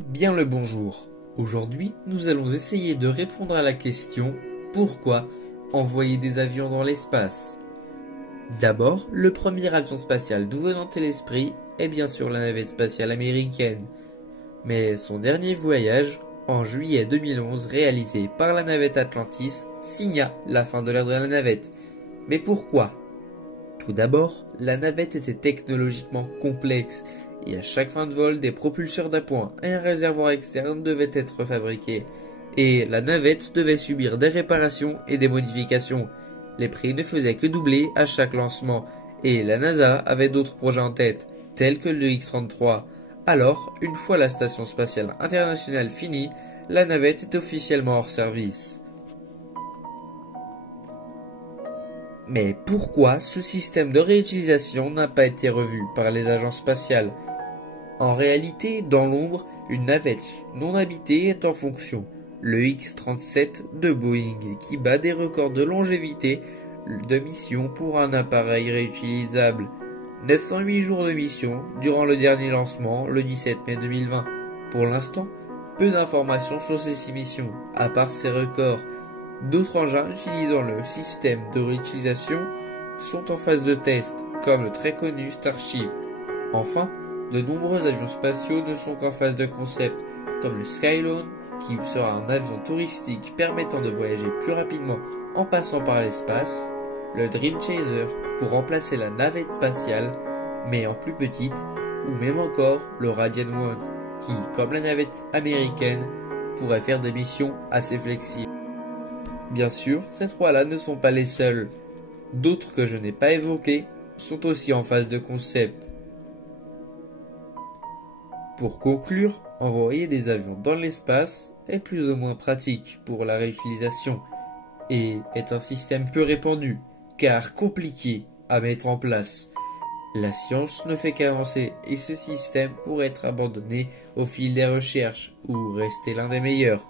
Bien le bonjour. Aujourd'hui, nous allons essayer de répondre à la question pourquoi envoyer des avions dans l'espace. D'abord, le premier avion spatial nous venant à l'esprit est bien sûr la navette spatiale américaine. Mais son dernier voyage, en juillet 2011 réalisé par la navette Atlantis, signa la fin de l'ère de la navette. Mais pourquoi? Tout d'abord, la navette était technologiquement complexe et à chaque fin de vol, des propulseurs d'appoint et un réservoir externe devaient être fabriqués. Et la navette devait subir des réparations et des modifications. Les prix ne faisaient que doubler à chaque lancement et la NASA avait d'autres projets en tête, tels que le X-33. Alors, une fois la station spatiale internationale finie, la navette est officiellement hors service. Mais pourquoi ce système de réutilisation n'a pas été revu par les agences spatiales? En réalité, dans l'ombre, une navette non habitée est en fonction. Le X-37 de Boeing qui bat des records de longévité de mission pour un appareil réutilisable. 908 jours de mission durant le dernier lancement le 17 mai 2020. Pour l'instant, peu d'informations sur ces 6 missions, à part ces records. D'autres engins utilisant le système de réutilisation sont en phase de test, comme le très connu Starship. Enfin, de nombreux avions spatiaux ne sont qu'en phase de concept, comme le Skylone, qui sera un avion touristique permettant de voyager plus rapidement en passant par l'espace, le Dream Chaser pour remplacer la navette spatiale, mais en plus petite, ou même encore le Radiant One, qui, comme la navette américaine, pourrait faire des missions assez flexibles. Bien sûr, ces trois-là ne sont pas les seuls. D'autres que je n'ai pas évoqués sont aussi en phase de concept. Pour conclure, envoyer des avions dans l'espace est plus ou moins pratique pour la réutilisation et est un système peu répandu, car compliqué à mettre en place. La science ne fait qu'avancer et ce système pourrait être abandonné au fil des recherches ou rester l'un des meilleurs.